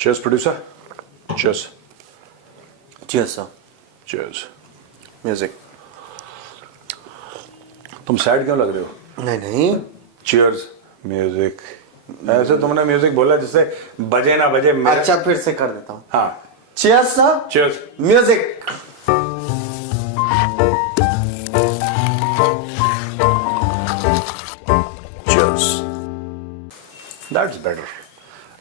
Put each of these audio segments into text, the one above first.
Cheers, producer. Cheers. Cheers, sir. Cheers. Music. तुम sad क्यों लग रहे हो? नहीं Cheers. Music. ऐसे तुमने म्यूजिक बोला जिससे बजे ना बजे मेरा... अच्छा फिर से कर देता हूँ. हाँ. Cheers, sir. Cheers. Music. Cheers. That's better.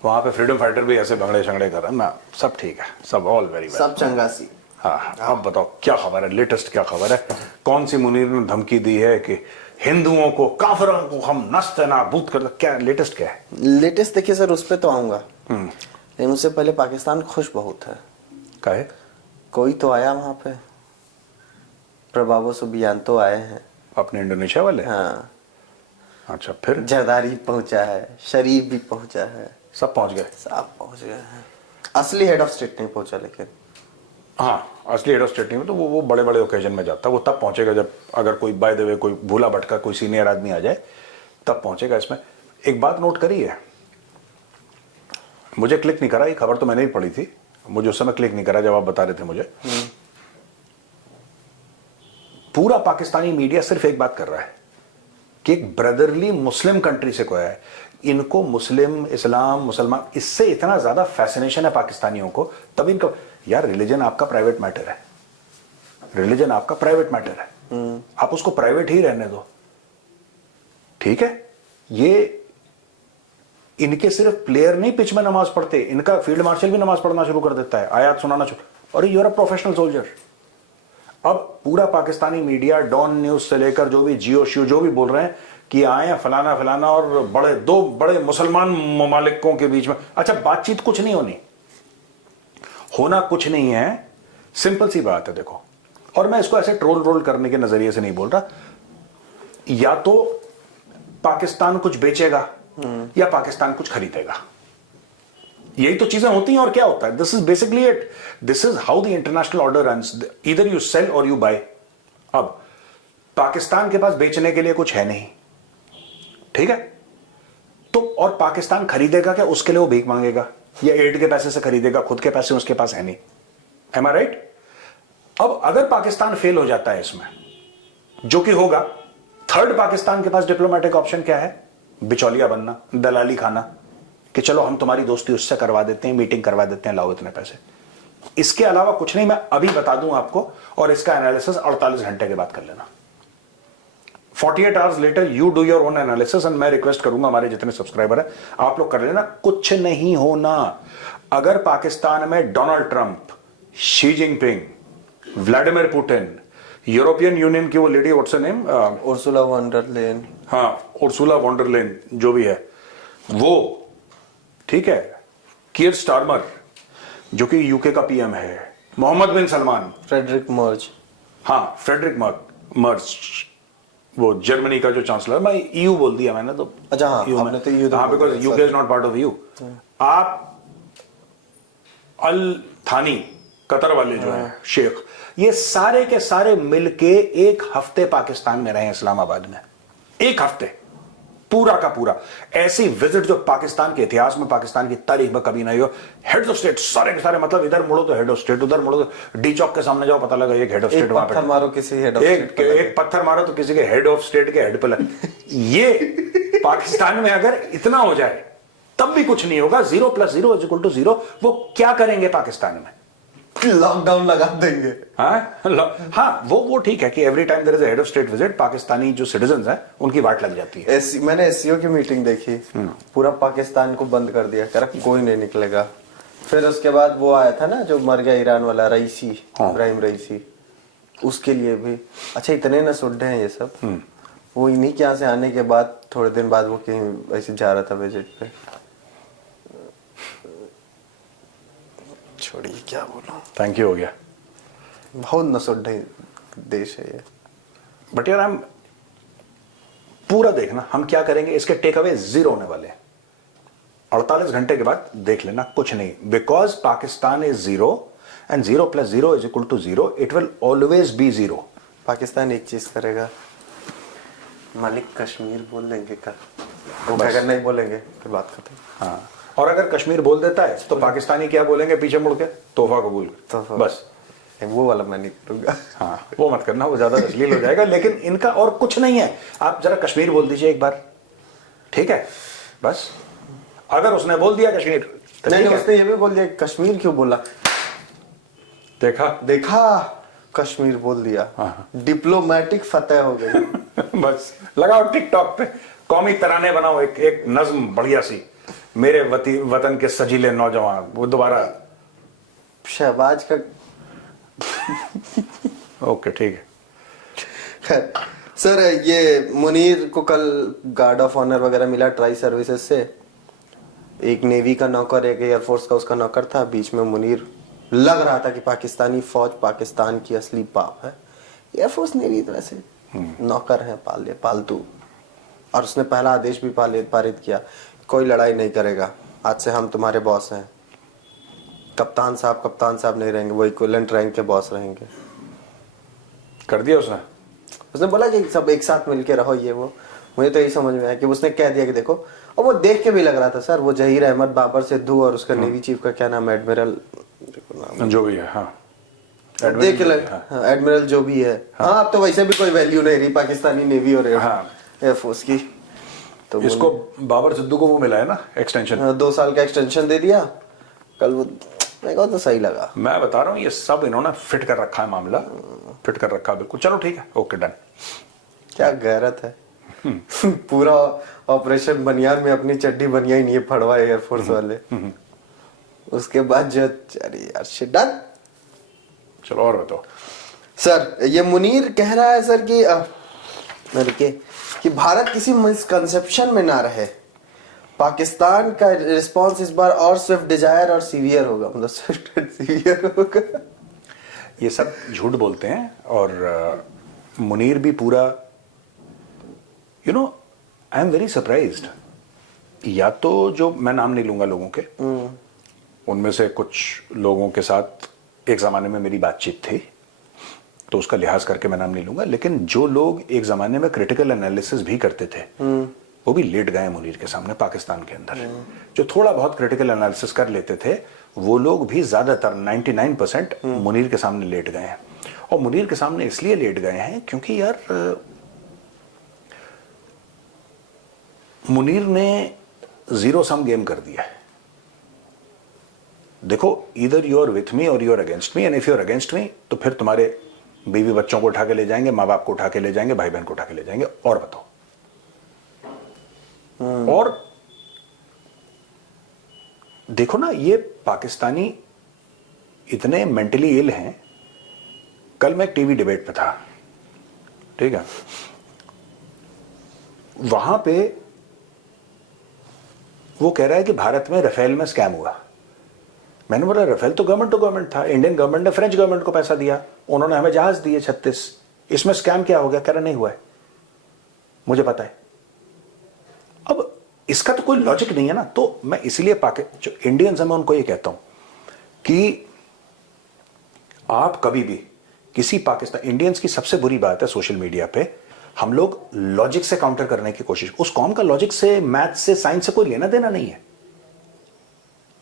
वहाँ पे फ्रीडम फाइटर भी ऐसे बंगड़े शंगड़े कर रहे हैं ना. सब ठीक है. सब ऑल वेरी वेल. सब चंगासी. हाँ. अब बताओ क्या खबर है? लेटेस्ट क्या खबर है? कौन सी मुनीर ने धमकी दी है कि हिंदुओं को काफिरों को हम नस्त नाबूद कर? क्या लेटेस्ट क्या है? लेटेस्ट देखिए सर, उस पे तो आऊंगा. लेकिन उससे पहले पाकिस्तान खुश बहुत है. काहे? कोई तो आया वहां पे. प्रभावो सुबियान तो आए हैं. अपने इंडोनेशिया वाले? हाँ. अच्छा फिर? जरदारी पहुंचा है, शरीफ भी पहुंचा है. सब पहुंच गए? सब पहुंच गए हैं. असली हेड ऑफ स्टेट नहीं पहुंचा लेकिन. हाँ, असली हेड ऑफ स्टेट नहीं, तो वो बड़े बड़े ओकेजन में जाता है. वो तब पहुंचेगा जब अगर कोई बाय द वे कोई भूला भटका कोई सीनियर आदमी आ जाए, तब पहुंचेगा. इसमें एक बात नोट करी है, मुझे क्लिक नहीं करा. ये खबर तो मैंने ही पढ़ी थी, मुझे उस समय क्लिक नहीं करा जब आप बता रहे थे मुझे. पूरा पाकिस्तानी मीडिया सिर्फ एक बात कर रहा है कि एक ब्रदरली मुस्लिम कंट्री से कोई है. इनको मुस्लिम, इस्लाम, मुसलमान, इससे इतना ज्यादा फैसिनेशन है पाकिस्तानियों को. तब इनको, यार रिलीजन आपका प्राइवेट मैटर है. रिलीजन आपका प्राइवेट मैटर है. आप उसको प्राइवेट ही रहने दो. ठीक है? ये इनके सिर्फ प्लेयर नहीं पिच में नमाज पढ़ते, इनका फील्ड मार्शल भी नमाज पढ़ना शुरू कर देता है, आयात सुनाना शुरू. और you are a professional soldier. अब पूरा पाकिस्तानी मीडिया, डॉन न्यूज से लेकर जो भी जियो शियो जो भी बोल रहे हैं कि आए फलाना फलाना और दो बड़े मुसलमान ममालिकों के बीच में. अच्छा, बातचीत कुछ नहीं होना कुछ नहीं है. सिंपल सी बात है. देखो, और मैं इसको ऐसे ट्रोल करने के नजरिए से नहीं बोल रहा. या तो पाकिस्तान कुछ बेचेगा या पाकिस्तान कुछ खरीदेगा. यही तो चीजें होती हैं. और क्या होता है? This is basically it. This is how the international order runs. Either you sell or you buy. अब पाकिस्तान के पास बेचने के लिए कुछ है नहीं, ठीक है? तो और पाकिस्तान खरीदेगा क्या? उसके लिए वो भीख मांगेगा या एड के पैसे से खरीदेगा. खुद के पैसे उसके पास है नहीं. एम आई राइट? अब अगर पाकिस्तान फेल हो जाता है इसमें, जो कि होगा, थर्ड पाकिस्तान के पास डिप्लोमेटिक ऑप्शन क्या है? बिचौलिया बनना, दलाली खाना, कि चलो हम तुम्हारी दोस्ती उससे करवा देते हैं, मीटिंग करवा देते हैं, लाओ इतने पैसे. इसके अलावा कुछ नहीं. मैं अभी बता दूं आपको, और इसका एनालिसिस 48 घंटे के बाद कर लेना. 48 hours later you do your own analysis. And मैं रिक्वेस्ट करूंगा हमारे जितने सब्सक्राइबर हैं, आप लोग कर लेना. कुछ नहीं होना. अगर पाकिस्तान में Donald Trump, Xi Jinping, Vladimir Putin, European Union की वो lady, what's her name, Ursula von der Leyen. हाँ, उर्सुला वॉन डर लेन जो भी है वो, ठीक है, कीर स्टारमर जो कि यूके का पीएम है, मोहम्मद बिन सलमान, फ्रेडरिक मर्ज. हाँ, फ्रेडरिक मर्ज, वो जर्मनी का जो चांसलर. मैं ईयू बोल दिया मैंने तो. अच्छा हाँ, आपने तो ईयू. हाँ, because UK is not part of EU. आप अल थानी, कतर वाले जो है शेख, ये सारे के सारे मिलके एक हफ्ते पाकिस्तान में रहे, इस्लामाबाद में. एक हफ्ते पूरा का पूरा. ऐसी विजिट जो पाकिस्तान के इतिहास में, पाकिस्तान की तारीख में कभी नहीं हो. हेड ऑफ स्टेट सारे के सारे, मतलब इधर मुड़ो तो हेड ऑफ स्टेट, उधर मुड़ो तो डी चौक के सामने जाओ, पता लगा एक हेड ऑफ स्टेट. वहां पे मारो किसी हेड ऑफ एक पत्थर मारो तो किसी के हेड ऑफ स्टेट के हेड पे लग. ये पाकिस्तान में अगर इतना हो जाए तब भी कुछ नहीं होगा. 0 + 0 = 0. वो क्या करेंगे पाकिस्तान में? लॉकडाउन लगा देंगे. हाँ, वो ठीक है कि every time there is a head of state visit, Pakistani जो सिटीजंस हैं उनकी वाट लग जाती है. मैंने एससीओ की मीटिंग देखी, पूरा पाकिस्तान को बंद कर दिया, कह रहा कोई नहीं निकलेगा. फिर उसके बाद वो आया था ना जो मर गया ईरान वाला, रईसी, इब्राहिम रईसी, उसके लिए भी. अच्छा, इतने न सुड्ढे हैं ये सब. वो इन्हीं के यहाँ से आने के बाद थोड़े दिन बाद वो कहीं ऐसे जा रहा था विजिट पे. छोड़िए, क्या बोलूं. थैंक यू हो गया. बहुत नसुड्ढे देश है ये. बट यार, हम पूरा देखना हम क्या करेंगे. इसके टेक अवे 0 होने वाले हैं. 48 घंटे के बाद देख लेना, कुछ नहीं. Because Pakistan is 0 and 0 + 0 = 0. It will always be 0. Pakistan एक चीज करेगा, मालिक कश्मीर बोल देंगे कल. वो अगर नहीं बोलेंगे फिर बात खत्म. हाँ, और अगर कश्मीर बोल देता है तो पाकिस्तानी क्या बोलेंगे पीछे मुड़ के? तोहफा कबूल। तोहफा। बस वो वाला मैं नहीं करूंगा। हाँ, वो मत करना, वो ज्यादा अश्लील हो जाएगा। लेकिन इनका और कुछ नहीं है, आप जरा कश्मीर बोल दीजिए एक बार, ठीक है? बस अगर उसने बोल दिया कश्मीर तो नहीं, ठीक है। उसने ये भी बोल दिया कश्मीर क्यों बोला, देखा कश्मीर बोल दिया, डिप्लोमेटिक फतेह हो गई। बस लगाओ टिकटॉक पे कौमी तराने बनाओ, एक नज्म बढ़िया सी, मेरे वतन के सजीले नौजवान, वो दोबारा शहबाज का। ओके ठीक है। खैर सर, ये मुनीर को कल गार्ड ऑफ ऑनर वगैरह मिला ट्राई सर्विसेज से। एक नेवी का नौकर, एक एयरफोर्स का उसका नौकर था। बीच में मुनीर लग रहा था कि पाकिस्तानी फौज पाकिस्तान की असली पाप है। एयरफोर्स नेवी तरह से नौकर है, पालतू। और उसने पहला आदेश भी पारित किया, कोई लड़ाई नहीं करेगा, आज से हम तुम्हारे बॉस हैं। कप्तान साहब नहीं रहेंगे, वो इक्विवेलेंट रैंक के बॉस रहेंगे। कर दिया उसने बोला कि सब एक साथ मिलके रहो, ये वो। मुझे तो यही समझ में आया कि उसने कह दिया कि देखो, और वो देख के भी लग रहा था सर, वो जहीर अहमद बाबर सिद्धू और उसका नेवी चीफ का क्या नाम है, एडमिरल जो भी है, हाँ देख के एडमिरल जो भी है। हाँ, अब तो वैसे भी कोई वैल्यू नहीं रही पाकिस्तानी नेवी और एयरफोर्स की। तो इसको बाबर सिद्धू को वो मिला है ना एक्सटेंशन, 2 साल का एक्सटेंशन दे दिया कल। वो मेरे को तो सही लगा। मैं बता रहा हूँ ये सब इन्होंने फिट कर रखा है, मामला फिट कर रखा है बिल्कुल। चलो ठीक है, ओके डन। क्या गैरत है। पूरा ऑपरेशन बनियान में अपनी चड्डी बनिया नहीं फड़वा एयरफोर्स वाले। उसके बाद जो, अरे यार शिट डन। चलो और बताओ सर। ये मुनीर कह रहा है सर कि भारत किसी मिसकंसेप्शन में ना रहे। पाकिस्तान का रिस्पांस इस बार और स्विफ्ट डिजायर और सीवियर होगा, मतलब स्विफ्ट सीवियर होगा। ये सब झूठ बोलते हैं। और मुनीर भी पूरा, you know, I am very surprised. या तो जो, मैं नाम नहीं लूंगा लोगों के, उनमें से कुछ लोगों के साथ एक जमाने में मेरी बातचीत थी, तो उसका लिहाज करके मैं नाम नहीं लूंगा, लेकिन जो लोग एक जमाने में क्रिटिकल एनालिसिस भी करते थे वो भी लेट गए मुनीर के सामने पाकिस्तान के अंदर। जो थोड़ा बहुत क्रिटिकल एनालिसिस कर लेते थे वो लोग भी ज्यादातर 99% मुनीर के सामने लेट गए हैं। और मुनीर के सामने इसलिए लेट गए हैं क्योंकि यार मुनीर ने जीरो सम गेम कर दिया है। देखो, इधर you are with me or you are against me, and if you are against me तो फिर तुम्हारे बीवी बच्चों को उठा के ले जाएंगे, माँ बाप को उठा के ले जाएंगे, भाई बहन को उठा के ले जाएंगे। और बताओ, और देखो ना, ये पाकिस्तानी इतने मेंटली इल हैं। कल मैं एक टीवी डिबेट पे था, ठीक है, वहां पे वो कह रहा है कि भारत में राफेल में स्कैम हुआ। मैंने बोला राफेल तो गवर्नमेंट टू गवर्नमेंट था, इंडियन गवर्नमेंट ने फ्रेंच गवर्नमेंट को पैसा दिया, उन्होंने हमें जहाज दिए 36, इसमें स्कैम क्या हो गया? कह रहा नहीं हुआ है, मुझे पता है। अब इसका तो कोई लॉजिक नहीं है ना। तो मैं इसलिए जो इंडियंस हैं मैं उनको ये कहता हूं कि आप कभी भी किसी पाकिस्तान, इंडियंस की सबसे बुरी बात है सोशल मीडिया पे, हम लोग लॉजिक से काउंटर करने की कोशिश। उस कौम का लॉजिक से, मैथ से, साइंस से कोई लेना देना नहीं है।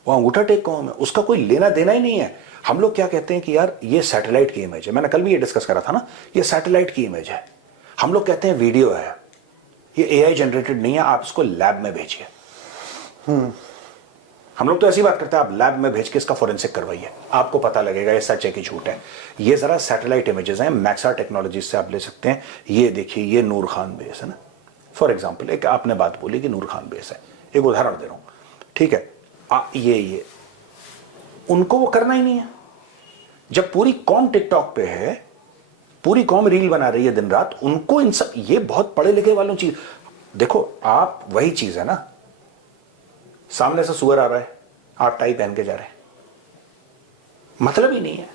वो अंगूठा टेक कौम है, उसका कोई लेना देना ही नहीं है। हम लोग क्या कहते हैं कि यार ये सैटेलाइट की इमेज है, मैंने कल भी ये डिस्कस करा था ना, ये सैटेलाइट की इमेज है। हम लोग कहते हैं वीडियो है, ये एआई जनरेटेड नहीं है, आप इसको लैब में भेजिए। हम लोग तो ऐसी बात करते हैं, आप लैब में भेज के इसका फोरेंसिक करवाइए, आपको पता लगेगा ये सच है कि झूठ है। ये जरा सैटेलाइट इमेजेस हैं, मैक्सा टेक्नोलॉजी से आप ले सकते हैं। ये देखिए, ये नूर खान बेस है ना, फॉर एग्जाम्पल। एक आपने बात बोली कि नूर खान बेस है, एक उदाहरण दे रहा हूं, ठीक है। ये उनको वो करना ही नहीं है। जब पूरी कौम टिकटॉक पे है, पूरी कौम रील बना रही है दिन रात, उनको इन सब, ये बहुत पढ़े लिखे वालों चीज। देखो, आप वही चीज है ना, सामने से सुअर आ रहा है, आप टाई पहन के जा रहे हैं, मतलब ही नहीं है।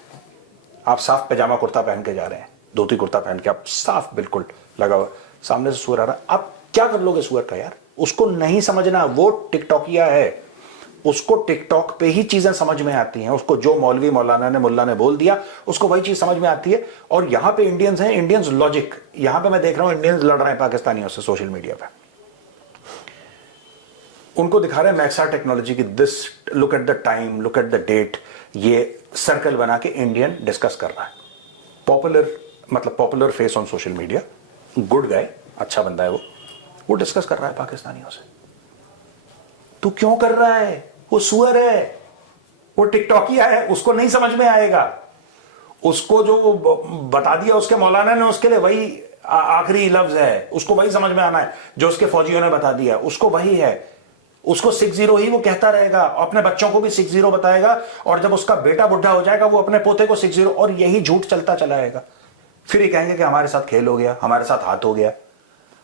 आप साफ पैजामा कुर्ता पहन के जा रहे हैं, धोती कुर्ता पहन के, आप साफ बिल्कुल लगा हुआ, सामने से सुअर आ रहा है, आप क्या कर लोगे सुअर का? यार उसको नहीं समझना, वो टिकटॉकिया है, उसको टिकटॉक पे ही चीजें समझ में आती हैं। उसको जो मौलवी मौलाना ने मुल्ला ने बोल दिया, उसको वही चीज समझ में आती है। और यहां पे इंडियंस हैं, इंडियंस लॉजिक, यहां पे मैं देख रहा हूं इंडियंस लड़ रहे हैं पाकिस्तानियों से सोशल मीडिया पे। उनको दिखा रहे हैं मैक्सा टेक्नोलॉजी की, this look at the time, look at the date, ये सर्कल बना के इंडियन डिस्कस कर रहा है। Popular face on social media, good guy, अच्छा बंदा है वो डिस्कस कर रहा है पाकिस्तानियों से। तू क्यों कर रहा है? वो सुअर है, वो टिकटॉकिया है, उसको नहीं समझ में आएगा। उसको जो बता दिया उसके मौलाना ने, उसके लिए वही आखिरी लफ्ज है, उसको वही समझ में आना है जो उसके फौजियों ने बता दिया, उसको वही है। उसको 60 ही वो कहता रहेगा, अपने बच्चों को भी 60 बताएगा, और जब उसका बेटा बुढ़ा हो जाएगा वो अपने पोते को 60, और यही झूठ चलता चला आएगा। फिर ये कहेंगे कि हमारे साथ खेल हो गया, हमारे साथ हाथ हो गया,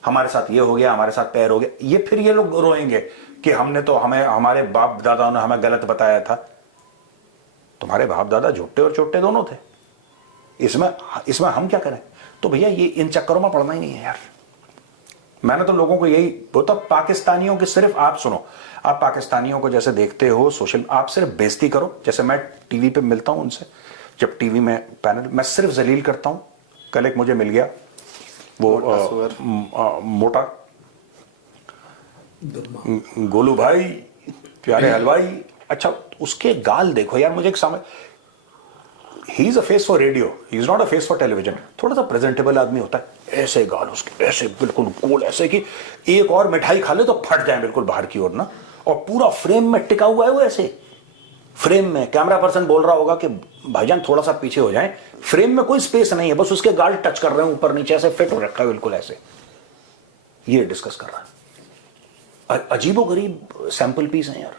हमारे साथ ये हो गया, हमारे साथ पैर हो गया। ये फिर ये लोग रोएंगे कि हमारे बाप दादाओं ने हमें गलत बताया था। तुम्हारे बाप दादा झूठे और चोटे दोनों थे, इसमें हम क्या करें? तो भैया ये इन चक्करों में पड़ना ही नहीं है यार। मैंने तो लोगों को यही बोलता, पाकिस्तानियों की सिर्फ आप सुनो, आप पाकिस्तानियों को जैसे देखते हो सोशल, आप सिर्फ बेइज्जती करो। जैसे मैं टीवी पे मिलता हूं उनसे, जब टीवी में पैनल, मैं सिर्फ जलील करता हूं। कल एक मुझे मिल गया वो मोटा गोलू भाई, प्यारे हलवाई, अच्छा उसके गाल देखो यार, मुझे एक समझ, he is a face for radio, he is not a face for television. थोड़ा सा प्रेजेंटेबल आदमी होता है, ऐसे गाल उसके, ऐसे बिल्कुल गोल, ऐसे कि एक और मिठाई खा ले तो फट जाए बिल्कुल बाहर की ओर ना, और पूरा फ्रेम में टिका हुआ है वो, ऐसे फ्रेम में। कैमरा पर्सन बोल रहा होगा कि भाईजान थोड़ा सा पीछे हो जाएं, फ्रेम में कोई स्पेस नहीं है, बस उसके गाल टच कर रहे हैं ऊपर नीचे, ऐसे फिट हो रखा है बिल्कुल ऐसे। ये डिस्कस कर रहा है, अजीबो गरीब सैंपल पीस है यार,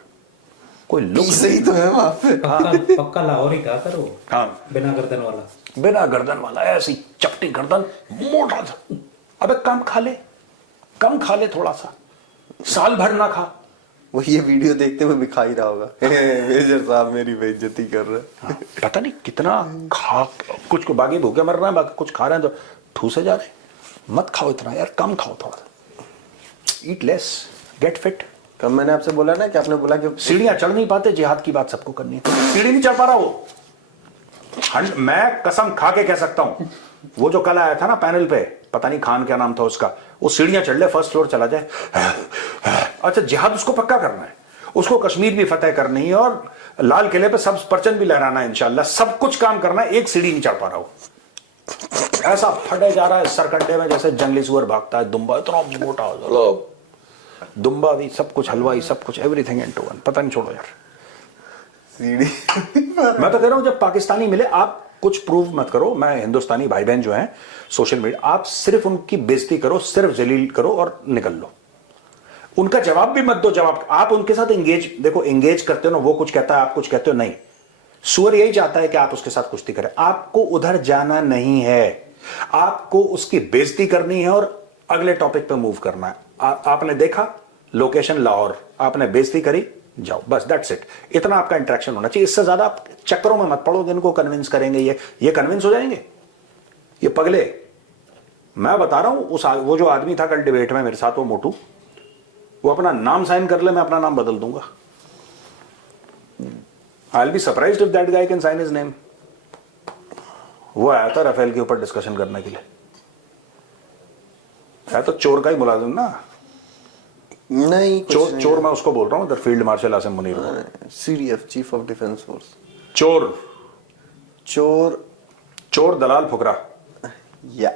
कोई लुक सही तो है वहां पे। पक्का लाहौरी का करो, हाँ बिना गर्दन वाला, बिना गर्दन वाला, ऐसी चपटी गर्दन, मोटा था। अबे कम खा ले थोड़ा सा, साल भर ना खा। वो ये वीडियो देखते हुए भी खा ही रहा होगा, मेजर साहब मेरी बेइज्जती कर रहे हैं। हाँ, पता नहीं कितना खा, कुछ को बाकी भूखे मर रहे हैं, बाकी कुछ खा रहे हैं तो ठूसे जा रहे हैं। मत खाओ इतना यार, कम खाओ थोड़ा सा, ईट लेस, गेट फिट। कब मैंने आपसे बोला ना कि आपने बोला कि सीढ़ियां चढ़ नहीं पाते, जिहाद की बात सबको करनी है, सीढ़ी नहीं चढ़ पा रहा वो। मैं कसम खा के कह सकता हूं, वो जो कल आया था ना पैनल पे, पता नहीं खान क्या नाम था उसका, वो सीढ़ियां चढ़ ले, फर्स्ट फ्लोर चला जाए। अच्छा जिहाद उसको पक्का करना है, उसको कश्मीर भी फतेह करनी है, और लाल किले पे सब परचम भी लहराना है इंशाल्लाह, सब कुछ काम करना है, एक सीढ़ी नहीं चढ़ पा रहा हो। ऐसा फटे जा रहा है सरकंडे में जैसे जंगली सुअर भागता है, दुम्बा इतना मोटा हो जाए, दुम्बा भी सब कुछ, हलवाई सब कुछ, एवरीथिंग इनटू वन। पता नहीं, छोड़ो यार सीढ़ी। मैं तो कह रहा हूं जब पाकिस्तानी मिले, आप कुछ प्रूव मत करो। मैं हिंदुस्तानी भाई बहन जो हैं सोशल मीडिया, आप सिर्फ उनकी बेइज्जती करो, सिर्फ जलील करो और निकल लो। उनका जवाब भी मत दो। जवाब आप उनके साथ एंगेज, देखो एंगेज करते हो ना, वो कुछ कहता है आप कुछ कहते हो, नहीं। सुअर यही चाहता है कि आप उसके साथ कुश्ती करें, आपको उधर जाना नहीं है, आपको उसकी बेइज्जती करनी है और अगले टॉपिक पे मूव करना है। आपने देखा लोकेशन लाहौर, आपने बेइज्जती करी, जाओ, बस दैट्स इट। इतना आपका इंटरेक्शन होना चाहिए, इससे ज्यादा आप चक्करों में मत पड़ोगे। इनको कन्विंस करेंगे, ये कन्विंस हो जाएंगे, ये पगले। मैं बता रहा हूं, वो जो आदमी था कल डिबेट में मेरे साथ, वो मोटू, वो अपना नाम साइन कर ले, मैं अपना नाम बदल दूंगा। I will be surprised if that guy can sign his name. वो आया था राफेल के ऊपर डिस्कशन करने के लिए, है तो चोर का ही मुलाजिम ना। नहीं चोर मैं उसको बोल रहा हूं, इधर field marshal Asim Munir, CDF, chief of defence force. चोर दलाल फुकरा, या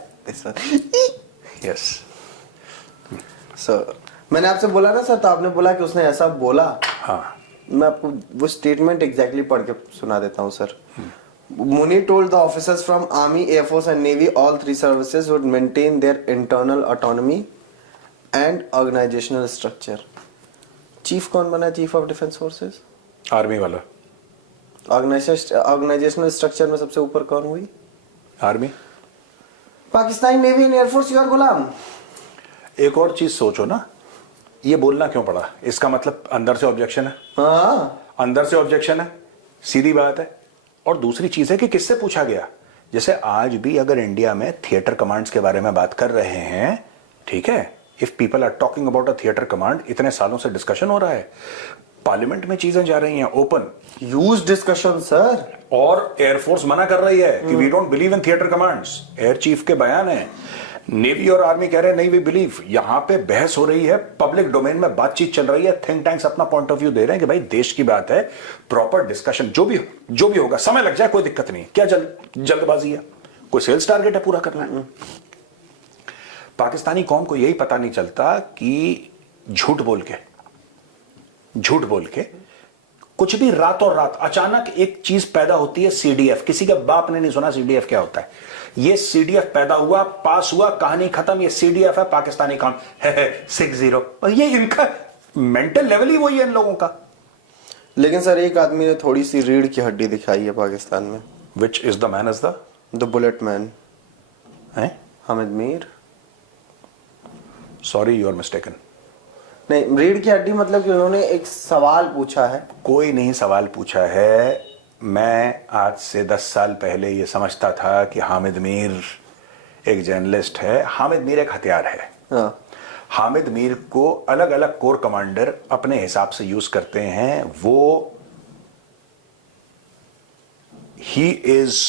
यस सर। मैंने आपसे बोला ना सर, तो आपने बोला कि उसने ऐसा बोला। हाँ, मैं आपको वो स्टेटमेंट एग्जैक्टली पढ़ के सुना देता हूं sir. Munir told the officers from Army, Air Force and Navy, all three services would maintain their internal autonomy and organizational structure. Chief कौन बना chief of defence forces? Army वाला। ऑर्गेनाइजेशनल स्ट्रक्चर में सबसे ऊपर कौन हुई? Army. Pakistan navy and air force your गुलाम। एक और चीज सोचो ना, ये बोलना क्यों पड़ा? इसका मतलब अंदर से ऑब्जेक्शन है। हाँ, अंदर से ऑब्जेक्शन है, सीधी बात है। और दूसरी चीज है कि किससे पूछा गया। जैसे आज भी अगर इंडिया में थिएटर कमांड्स के बारे में बात कर रहे हैं, ठीक है, if people are talking about a theatre command, इतने सालों से डिस्कशन हो रहा है, पार्लियामेंट में चीजें जा रही हैं ओपन, ह्यूज डिस्कशन सर। और एयरफोर्स मना कर रही है कि we don't believe in theatre commands. Air chief के बयान है, नेवी और आर्मी कह रहे हैं नहीं वी बिलीव, यहां पे बहस हो रही है, पब्लिक डोमेन में बातचीत चल रही है, थिंक टैंक्स अपना पॉइंट ऑफ व्यू दे रहे हैं कि भाई देश की बात है, प्रॉपर डिस्कशन जो भी होगा, समय लग जाए कोई दिक्कत नहीं, क्या जल्दबाजी है, कोई सेल्स टारगेट है पूरा करना है। पाकिस्तानी कौम को यही पता नहीं चलता कि झूठ बोल के कुछ भी रातों रात अचानक एक चीज पैदा होती है, सीडीएफ। किसी के बाप ने नहीं सुना सीडीएफ क्या होता है। ये सीडीएफ पैदा हुआ, पास हुआ, कहानी खत्म, ये सीडीएफ है, पाकिस्तानी काम है 60। ये इनका मेंटल लेवल ही वही है इन लोगों का। लेकिन सर एक आदमी ने थोड़ी सी रीढ़ की हड्डी दिखाई है पाकिस्तान में। Which is the man is the bullet man है Hamid Mir. Sorry you are mistaken. नहीं, रीढ़ की हड्डी मतलब कि उन्होंने एक सवाल पूछा है। कोई नहीं सवाल पूछा है। मैं आज से 10 साल पहले ये समझता था कि हामिद मीर एक जर्नलिस्ट है, हामिद मीर एक हथियार है। हाँ। हामिद मीर को अलग अलग कोर कमांडर अपने हिसाब से यूज करते हैं। वो ही इज,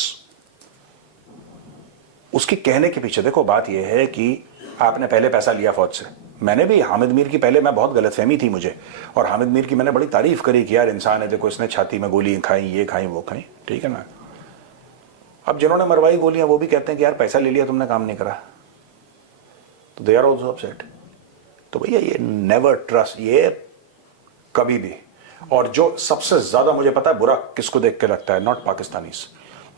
उसकी कहने के पीछे देखो बात यह है कि आपने पहले पैसा लिया फौज से। मैंने भी हामिद मीर की पहले मैं बहुत गलतफहमी थी मुझे, और हामिद मीर की मैंने बड़ी तारीफ करी कि यार इंसान है, देखो इसने छाती में गोली खाई, ये खाई वो खाई, ठीक है ना। अब जिन्होंने मरवाई गोलियां वो भी कहते हैं कि यार पैसा ले लिया तुमने, काम नहीं करा, तो दे आर ऑल्सो अपसेट। तो भैया ये नेवर ट्रस्ट, ये कभी भी। और जो सबसे ज्यादा मुझे पता है बुरा किसको देख के लगता है, नॉट पाकिस्तानीज,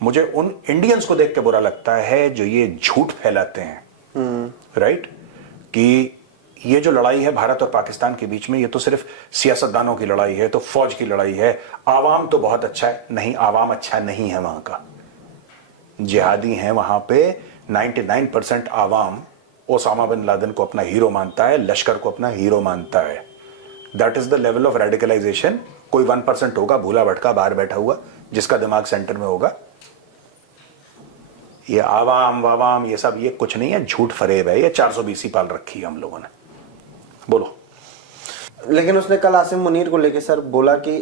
मुझे उन इंडियंस को देख के बुरा लगता है जो ये झूठ फैलाते हैं, राइट, कि ये जो लड़ाई है भारत और पाकिस्तान के बीच में, ये तो सिर्फ सियासतदानों की लड़ाई है, तो फौज की लड़ाई है, आवाम तो बहुत अच्छा है। नहीं, आवाम अच्छा नहीं है वहां का, जिहादी हैं वहां पे। 99% आवाम ओसामा बिन लादेन को अपना हीरो मानता है, लश्कर को अपना हीरो मानता है। That is the level of radicalisation. कोई 1% होगा भूला भटका बाहर बैठा हुआ जिसका दिमाग सेंटर में होगा। ये आवाम वावाम ये सब ये कुछ नहीं है, झूठ फरेब है, ये 420 पाल रखी है हम लोगों ने। बोलो। लेकिन उसने कल आसिम मुनीर को लेके सर बोला कि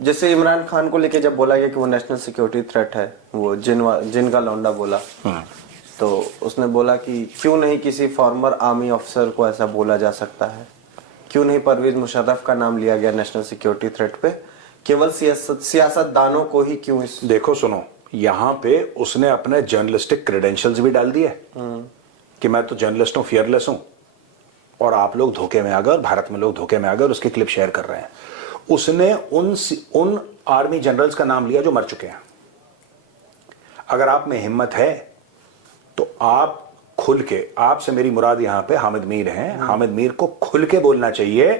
जैसे इमरान खान को लेके जब बोला गया कि वो नेशनल सिक्योरिटी थ्रेट है, वो जिन का लौंडा बोला, तो उसने बोला कि क्यों नहीं किसी फॉर्मर आर्मी ऑफिसर को ऐसा बोला जा सकता है, क्यों नहीं परवेज मुशर्रफ का नाम लिया गया नेशनल सिक्योरिटी थ्रेट पे, केवल सियासतदानों को ही क्यों इस। देखो सुनो, यहां पे उसने अपने जर्नलिस्टिक क्रेडेंशियल्स भी डाल दिए कि मैं तो जर्नलिस्ट हूं, फियरलेस हूं, और आप लोग धोखे में आ गए, और भारत में लोग धोखे में आ गए, और उसकी क्लिप शेयर कर रहे हैं। उसने उन आर्मी जनरल्स का नाम लिया जो मर चुके हैं। अगर आप में हिम्मत है तो आप खुल के, आपसे मेरी मुराद यहां पे हामिद मीर हैं, हामिद मीर को खुल के बोलना चाहिए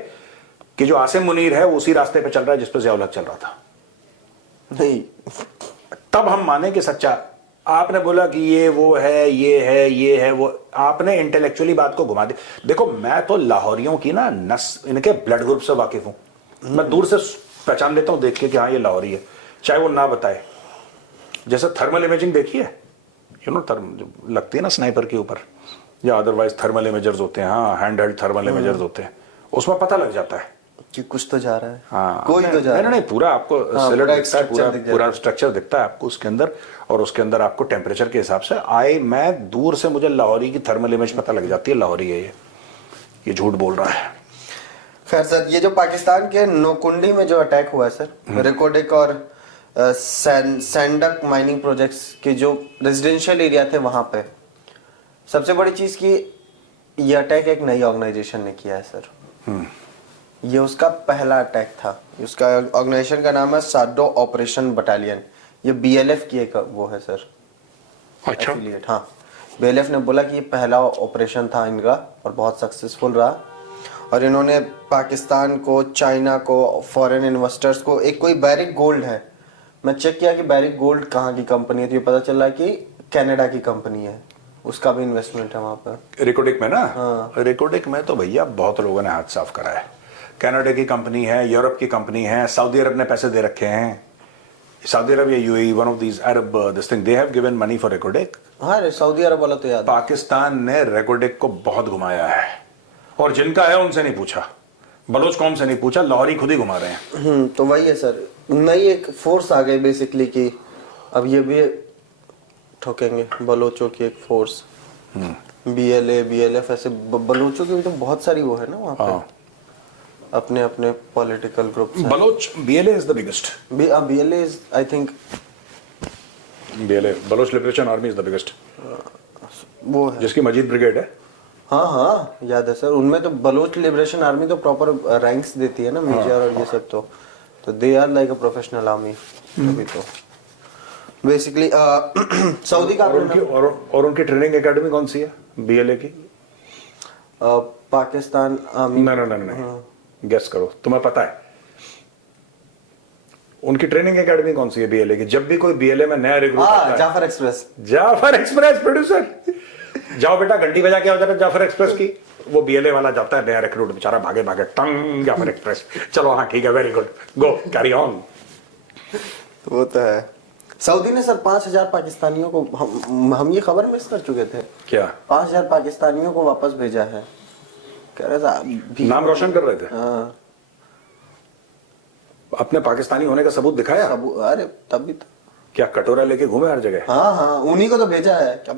कि जो आसिम मुनीर है वो उसी रास्ते पे चल रहा है जिस पे ज़िया उल हक चल रहा था। नहीं, तब हम माने कि सच्चा। आपने बोला कि ये वो है, ये है वो, आपने इंटेलेक्चुअली बात को घुमा दी। देखो मैं तो लाहौरियों की ना नस, इनके ब्लड ग्रुप से वाकिफ हूं। मैं दूर से पहचान लेता हूं देख के कि हाँ ये लाहौरी है, चाहे वो ना बताए। जैसे थर्मल इमेजिंग देखी है, यू नो, लगती है ना स्नाइपर के ऊपर, या अदरवाइज थर्मल इमेजर्स होते हैं, हाँ हैंड हेल्ड थर्मल इमेजर्स होते हैं, उसमें पता लग जाता है कि कुछ तो जा रहा है। हाँ, कोई तो जा रहा है। नहीं पूरा आपको पूरा स्ट्रक्चर दिखता है आपको उसके अंदर, और उसके अंदर आपको टेम्परेचर के हिसाब से मैं दूर से मुझे लाहौरी की थर्मल इमेज पता लग जाती है, लाहौरी है ये झूठ बोल रहा है। खैर सर, ये जो पाकिस्तान के नोकुंडी में जो अटैक हुआ है सर, रिकोडिक और सैंडक माइनिंग प्रोजेक्ट्स के जो रेजिडेंशियल एरिया थे वहां पे, सबसे बड़ी चीज की ये अटैक एक नई ऑर्गेनाइजेशन ने किया है सर। ये उसका पहला अटैक था। उसका ऑर्गेनाइजेशन का नाम है साडो ऑपरेशन बटालियन। ये बीएलएफ की एक वो है सर, अच्छा। एफिलिएट। हाँ, बीएलएफ ने बोला कि ये पहला ऑपरेशन था इनका और बहुत सक्सेसफुल रहा, और इन्होंने पाकिस्तान को, चाइना को, फॉरेन इन्वेस्टर्स को, एक कोई बैरिक गोल्ड है, मैं चेक किया कि बैरिक गोल्ड कहाँ की कंपनी है, तो ये पता चल रहा कि कनाडा की कंपनी है, उसका भी इन्वेस्टमेंट है वहां पर रिकोडिक में ना। हाँ। रिकोडिक में तो भैया बहुत लोगों ने हाथ साफ करा है। कनाडा की कंपनी है, यूरोप की कंपनी है, सऊदी अरब ने पैसे दे रखे हैं। सऊदी अरब या UAE, one of these Arab this thing, they have given money for Reko Diq. हाँ, सऊदी अरब वाला तो याद। पाकिस्तान ने रिकोडिक को बहुत घुमाया है, और जिनका है उनसे नहीं पूछा, बलोच कौम से नहीं पूछा, लाहौरी खुद ही घुमा रहे हैं। तो वही है सर, नई एक फोर्स आ गई बेसिकली कि अब ये भी ठोकेंगे, बलोचों की एक फोर्स। BLA BLF ऐसे बलूचों की भी तो बहुत सारी वो है ना वहाँ हाँ। पे अपने अपने political group Baloch BLA is the biggest. BLA is I think BLA Baloch liberation army is the biggest, वो है। जिसकी मजीद ब्रिगेड है। हाँ हाँ याद है सर, उनमें तो बलोच लिबरेशन आर्मी तो प्रॉपर रैंक्स देती है ना, मेजर और ये सब, तो they are like a professional army. अभी तो बेसिकली सऊदी का और उनकी ट्रेनिंग एकेडमी कौन सी है BLA की? पाकिस्तान आर्मी। नहीं गेस करो, तुम्हें पता है उनकी ट्रेनिंग एकेडमी कौन सी है BLA की? जब भी कोई BLA में नया रिक्रूट आता है, Jaffar express. Jaffar express producer, जाओ बेटा घंटी बजा के आ जाता है जाफर एक्सप्रेस की। वो BLA वाला जाता है नया रिक्रूट, बेचारा भागे भागे टंग जाफर एक्सप्रेस, चलो हाँ ठीक है very good go carry on. वो तो है। सऊदी ने सर 5,000 पाकिस्तानियों को, हम ये खबर मिस कर चुके थे, क्या 5,000 पाकिस्तानियों को वापस भेजा है, कह रहे था नाम रोशन कर रहे थे। हाँ, अपने पाकिस्तानी होने का सबूत दिखाया। अरे तभी तो। क्या कटोरा लेके घूमे हर जगह? हाँ हाँ उन्हीं को तो भेजा है। क्या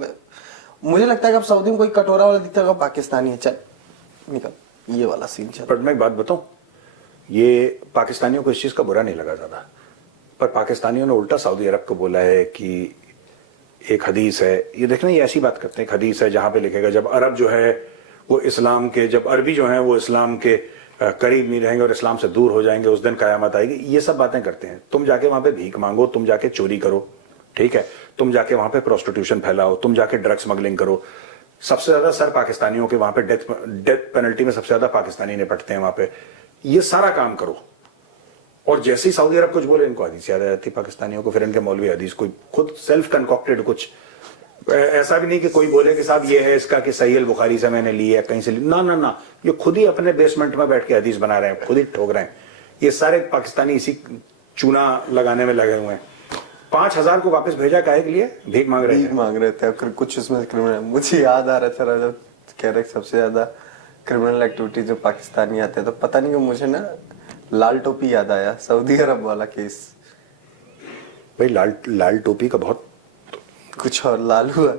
मुझे लगता है कि अब सऊदी में कोई कटोरा वाला दिखता होगा पाकिस्तानी है, चल निकल, ये वाला सीन चल। बट मैं एक बात बताऊं, ये पाकिस्तानियों को इस चीज का बुरा नहीं लगा ज्यादा, पर पाकिस्तानियों ने उल्टा सऊदी अरब को बोला है कि एक हदीस है, ये देखना ये ऐसी बात करते हैं, एक हदीस है जहां पे लिखेगा जब अरब जो है वो इस्लाम के, जब अरबी जो है वो इस्लाम के करीब नहीं रहेंगे और इस्लाम से दूर हो जाएंगे उस दिन कयामत आएगी। ये सब बातें करते हैं। तुम जाके वहां पे भीख मांगो, तुम जाके चोरी करो, ठीक है, तुम जाके वहां पे प्रोस्टिट्यूशन फैलाओ, तुम जाके ड्रग स्मगलिंग करो। सबसे ज्यादा सर पाकिस्तानियों के वहां पे डेथ पेनल्टी में सबसे ज्यादा पाकिस्तानी निपटते हैं वहां पे। ये सारा काम करो और जैसे ही सऊदी अरब कुछ बोले इनको हदीस याद आ जाती पाकिस्तानियों को, फिर इनके मौलवी हदीस कोई खुद सेल्फ कंकॉक्टेड, कुछ ऐसा भी नहीं कि कोई बोले कि साहब ये है इसका कि सही अल बुखारी से मैंने ली है कहीं से ली, ना ना ना, ये खुद ही अपने बेसमेंट में बैठ के हदीस बना रहे हैं, खुद ही ठोक रहे हैं। ये सारे पाकिस्तानी इसी चूना लगाने में लगे हुए हैं। 5,000 को वापस भेजा काहे के लिए? भीख मांग रहे भीख मांग रहे थे। कुछ उसमें क्रिमिनल, मुझे याद आ रहा था जब कह रहे सबसे ज्यादा क्रिमिनल एक्टिविटी जो पाकिस्तानी आते हैं, तो पता नहीं क्यों मुझे ना लाल टोपी याद आया, सऊदी अरब वाला केस। भाई लाल टोपी का बहुत कुछ और लाल हुआ।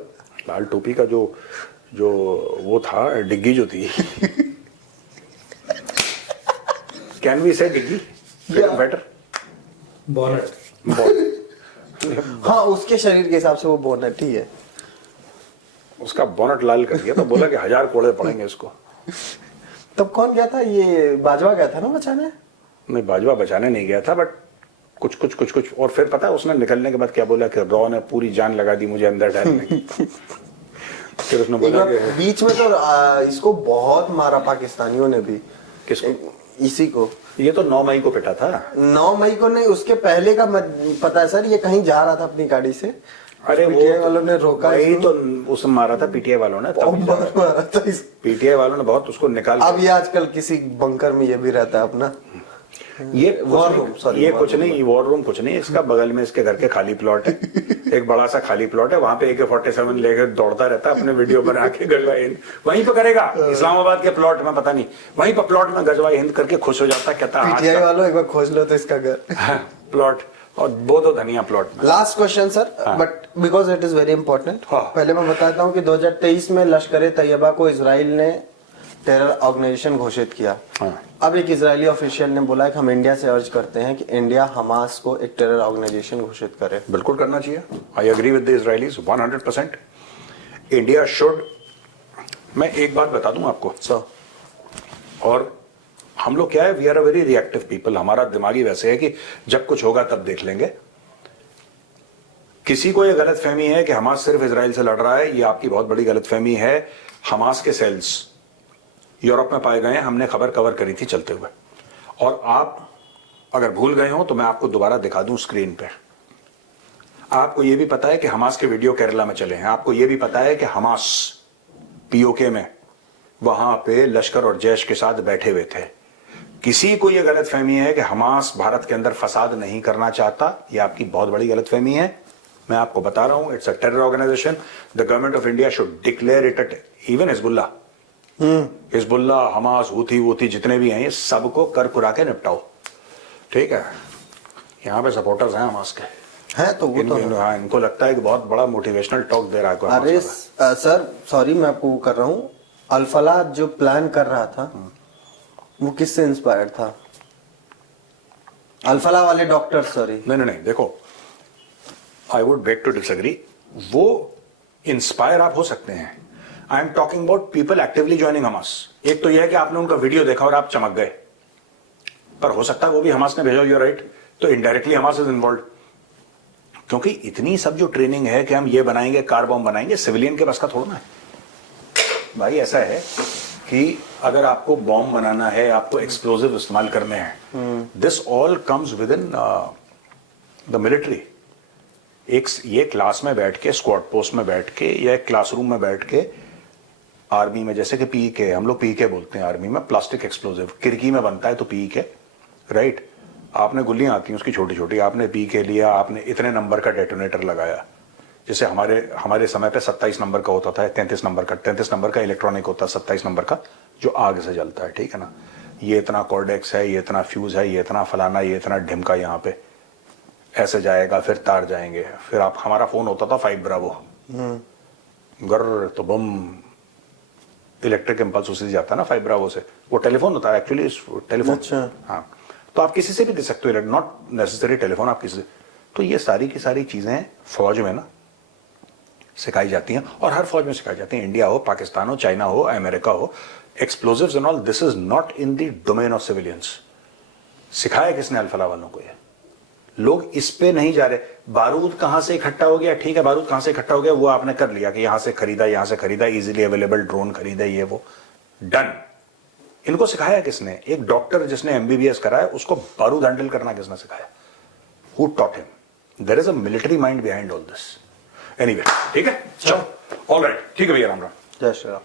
लाल टोपी का जो वो था, डिग्गी जो थी कैन वी से डिग्गी बेटर बोनट। हाँ उसके शरीर के हिसाब से वो बोनट ही है। उसका बोनट लाल कर दिया तो बोला कि 1000 कोड़े पड़ेंगे इसको। तब कौन गया था? ये बाजवा गया था ना बचाने? नहीं बाजवा बचाने नहीं गया था, बट कुछ और फिर पता है उसने निकलने के बाद क्या बोला कि रॉ ने पूरी जान लगा दी मुझे अंदर डालने की। फिर उसने बोला कि बीच में तो इसको बहुत मारा पाकिस्तानियों ने भी। किसको? इसी को। ये तो 9 मई को पिटा था। 9 मई को नहीं, उसके पहले का पता है सर। ये कहीं जा रहा था अपनी गाड़ी से, अरे पीटीआई वालों ने रोका। वही तो उसने मारा था पीटीआई वालों ने, बहुत मारा था इस पीटीआई वालों ने बहुत उसको निकाल। अब ये आजकल किसी बंकर में ये भी रहता है अपना। ये वॉर रूम, सॉरी, ये कुछ नहीं, वॉर रूम कुछ नहीं, इसका बगल में इसके घर के खाली प्लॉट है, एक बड़ा सा खाली प्लॉट है, वहां पे AK-47 लेकर दौड़ता रहता है, अपने वीडियो बना के गजवा हिंद वहीं पे करेगा। इस्लामाबाद के प्लॉट में पता नहीं, वहीं पर प्लॉट में गजवा हिंद करके खुश हो जाता, कहता पीटीआई वालों एक बार खोज लो तो इसका घर प्लॉट, और बहुत धनिया प्लॉट में। Last question sir, but because it is very important. हाँ। पहले मैं बताता हूँ कि 2023 में लश्कर तैयबा को इजराइल ने टेरर ऑर्गेनाइजेशन घोषित किया। हाँ। अब एक इजरायली ऑफिशियल ने बोला है कि हम इंडिया से अर्ज करते हैं कि इंडिया हमास को एक टेरर ऑर्गेनाइजेशन घोषित करे। बिल्कुल करना चाहिए। I agree with the Israelis 100%। India should. मैं एक बात बता दूं आपको, और हम लोग क्या है, we are a very reactive people. हमारा दिमागी वैसे है कि जब कुछ होगा तब देख लेंगे। किसी को यह गलतफहमी है कि हमास सिर्फ इजराइल से लड़ रहा है, यह आपकी बहुत बड़ी गलतफहमी है। हमास के सेल्स यूरोप में पाए गए हैं, हमने खबर कवर करी थी चलते हुए, और आप अगर भूल गए हो तो मैं आपको दोबारा दिखा दूं स्क्रीन पे। आपको यह भी पता है कि हमास के वीडियो केरला में चले हैं। आपको यह भी पता है कि हमास POK में वहां पे लश्कर और जैश के साथ बैठे हुए थे। किसी को यह गलतफहमी है कि हमास भारत के अंदर फसाद नहीं करना चाहता, यह आपकी बहुत बड़ी गलतफहमी है। मैं आपको बता रहा हूं, it's a terror organisation. The government of India should declare it. Even Hezbollah, Hamas, Houthi जितने भी हैं, ये सबको कर कुरा के निपटाओ, ठीक है। यहां पे सपोर्टर्स हैं हमास के, है तो वो तो है। हाँ, इनको लगता है कि बहुत बड़ा मोटिवेशनल टॉक दे रहा है कोई अरे हमारा। सर सॉरी मैं आपको वो कर रहा हूँ, अल्फला जो प्लान कर रहा था वो किससे इंस्पायर्ड था? अल्फला वाले डॉक्टर, सॉरी। नहीं नहीं नहीं, देखो I would beg to disagree. वो इंस्पायर आप हो सकते हैं, I am talking about people actively joining Hamas. एक तो यह है कि आपने उनका वीडियो देखा और आप चमक गए, पर हो सकता है वो भी हमास ने भेजा, यूर राइट, तो इनडायरेक्टली हमास इज इन्वॉल्व। क्योंकि इतनी सब जो ट्रेनिंग है कि हम ये बनाएंगे, कार बॉम्ब बनाएंगे, सिविलियन के बस का थोड़ा ना है भाई। ऐसा है कि अगर आपको बॉम्ब बनाना है, आपको एक्सप्लोजिव इस्तेमाल करने हैं, this all comes with in the military. एक ये क्लास में बैठ के, स्क्वाड पोस्ट में बैठ के, या एक क्लासरूम में बैठ के, आर्मी में जैसे कि पीके, हम लोग पीके बोलते हैं आर्मी में, प्लास्टिक एक्सप्लोजिव, किरकी में बनता है तो पीके, राइट। आपने गुल्लियां आती हैं उसकी छोटी छोटी, आपने पीके लिया, आपने इतने नंबर का डेटोनेटर लगाया, जैसे हमारे समय पे 27 नंबर का होता था, 33 नंबर का इलेक्ट्रॉनिक होता है, 27 नंबर का जो आग से जलता है, ठीक है ना। ये इतना कॉर्डेक्स है, ये इतना फ्यूज है, ये इतना फलाना, ये इतना ढिमका, यहाँ पे ऐसे जाएगा, फिर तार जाएंगे, फिर आप, हमारा फोन होता था 5 ब्रावो, गर तो बम इलेक्ट्रिक इंपल्स उसी से जाता है ना 5 ब्रावो से, वो टेलीफोन होता है एक्चुअली, टेलीफोन। अच्छा। हाँ, तो आप किसी से भी दे सकते हो, नॉट नेसेसरी टेलीफोन, आप किसी से। तो ये सारी की सारी चीजें फौज में ना सिखाई जाती हैं, और हर फौज में सिखाई जाती हैं, इंडिया हो, पाकिस्तान हो, चाइना हो, अमेरिका हो। Explosives and all, this is not in the domain of civilians. सिखाया किसने अल्फला वालों को? ये लोग इस पे नहीं जा रहे। बारूद कहां से इकट्ठा हो गया, ठीक है, बारूद कहां से इकट्ठा हो गया वो आपने कर लिया कि यहां से खरीदा, इजीली अवेलेबल ड्रोन खरीदा, ये वो डन। इनको सिखाया किसने? एक डॉक्टर जिसने एमबीबीएस करा है, उसको बारूद हैंडल करना किसने सिखाया? Who taught him? There is a military mind behind all this. Anyway, ठीक है, चलो, ऑलराइट, ठीक है भैया, राम राम। जय श्री राम।